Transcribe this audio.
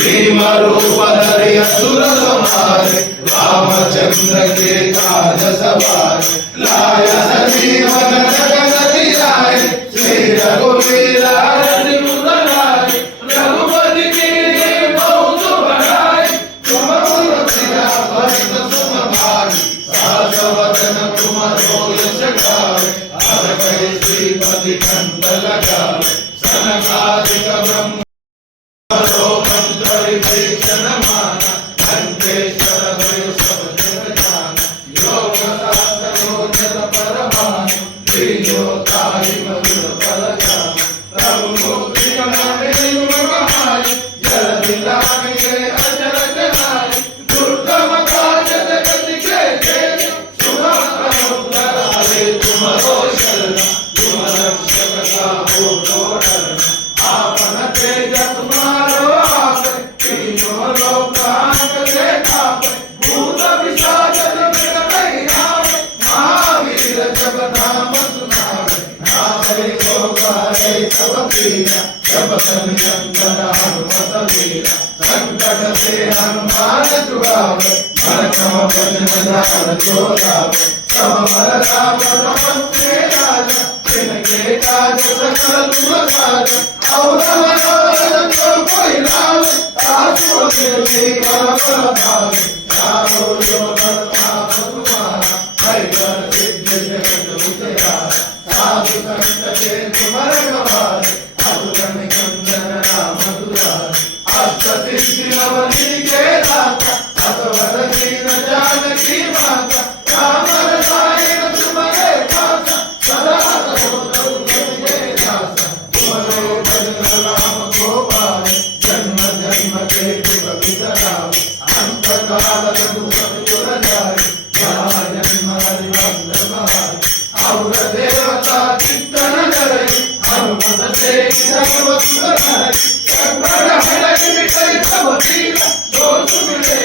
भीम रूप धरि असुर संहारे रामचंद्र के काज सवारे लाय संजीवन जगत जियाए श्री रघुवीर हरि मुरारे रघुपति कीन्ही बहुत बड़ाई तुम मम प्रिय भरत सम भाई सहस वदन तुम यश गावे हर कहि श्रीपति कंठ लगावे सनकादिक ब्रह्म संकट से हनुमान छुड़ावे मन क्रम वचन जोड़ावे सब बल राम नमस्ते राजा जिनके काज सकल तुम साजा और मनोरथ जो कोई लावे सासुर के जीवन फल पावे चारों योगन पाप तुम्हारा है कर सिद्ध जगत उजियारा साधु संत के तुम रखवारे असुरन कंदन राम दुलारे अष्ट सिद्धि नवनीत के दाता असवर दीन जानकी माता राम रसायन तुम्हारे पासा सदा रघुपति के दासा तुम्हारे भजन राम को पावे जन्म जन्म के दुख बिसरावे अंत काल रघुपति पुर जाए जहाँ जन्म हरि भक्त बहारे और देवता चित्तन करे हनुमत से सर्व सुख हरे सकल हरि विषय सब तीन जो सुख ले